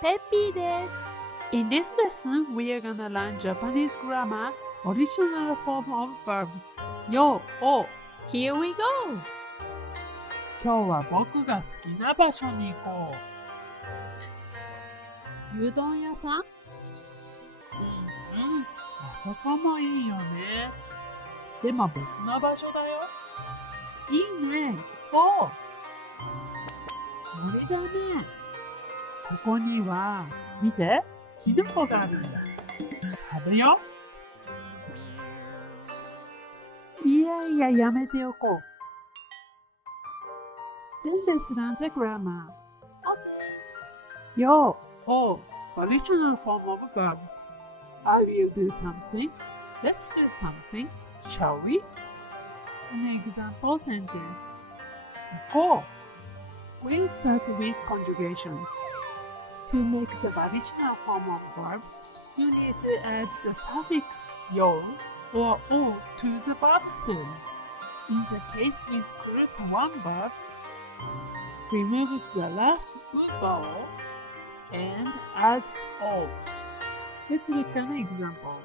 ペッピーです。In this lesson, we are gonna learn Japanese grammar, original form of verbs. Yo, o. Here we go! 今日は僕が好きな場所に行こう。牛丼屋さん？あそこもいいよね。でも別の場所だよ。いいね、行こう。これだね。ここには、見て、キノコがあるんだ。食べよう。いや、やめておこう。Then let's learn the grammar. Okay. Yo, o, original form of verbs. I will do something. Let's do something. Shall we? An example sentence. 行こう。We'll start with conjugations. To make the additional form of verbs, you need to add the suffix yo or o to the verb stem. In the case with group 1 verbs, remove the last u vowel and add o. Let's look at an example.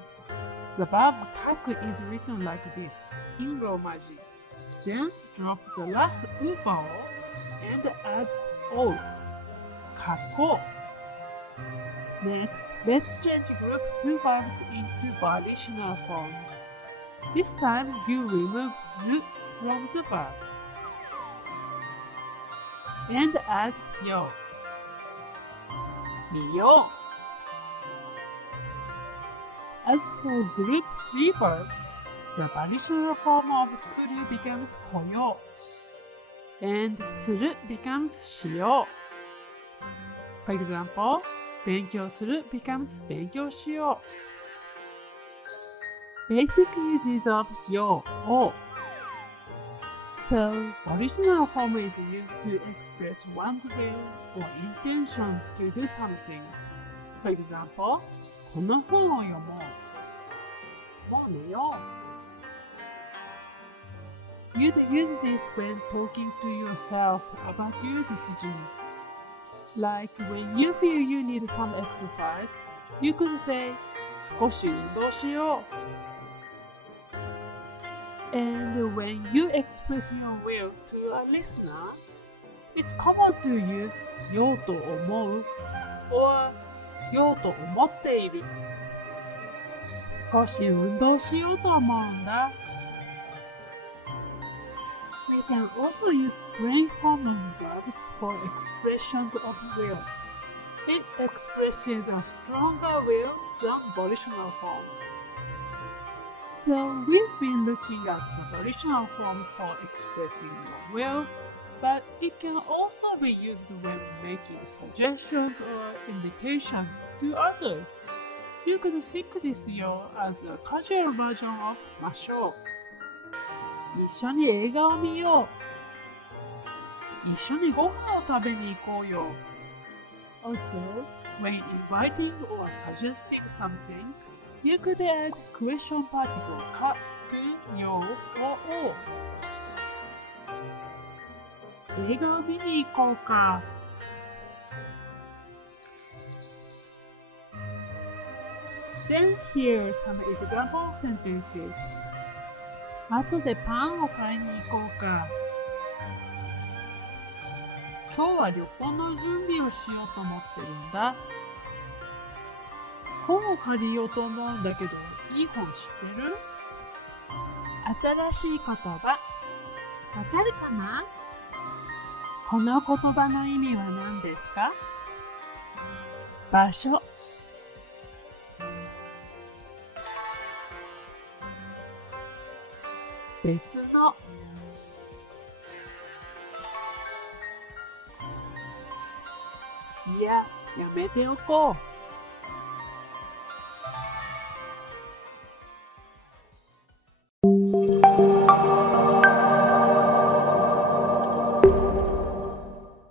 The verb kaku is written like this in Romaji. Then drop the last u vowel and add o. Kako. Next, let's change group 2 verbs into additional form. This time, you remove ru from the verb and add yo. Miyo. As for group 3 verbs, the additional form of kuru becomes koyo, and suru becomes shio. For example, 勉強する becomes 勉強しよう。Basic uses of yo, o. So, original form is used to express one's will or intention to do something. For example, この本を読もう。もう寝よう。You'd use this when talking to yourself about your decision. Like when you feel you need some exercise, you could say, 少し運動しよう。And when you express your will to a listener, it's common to use ようと思う or ようと思っている。少し運動しようと思うんだ。We can also use plain form of verbs for expressions of will. It expresses a stronger will than volitional form. So we've been looking at the volitional form for expressing your will, but it can also be used when making suggestions or invitations to others. You could think this yo as a casual version of ましょう。一緒に映画を見よう。一緒にご飯を食べに行こうよ。Also, when inviting or suggesting something, you could add question particle か to yo or o. 映画を見に行こうか。Then here are some example sentences. 後でパンを買いに行こうか。今日は旅行の準備をしようと思ってるんだ。本を借りようと思うんだけど、いい本知ってる？新しい言葉。わかるかな？この言葉の意味は何ですか？場所。別の。いや、やめておこう。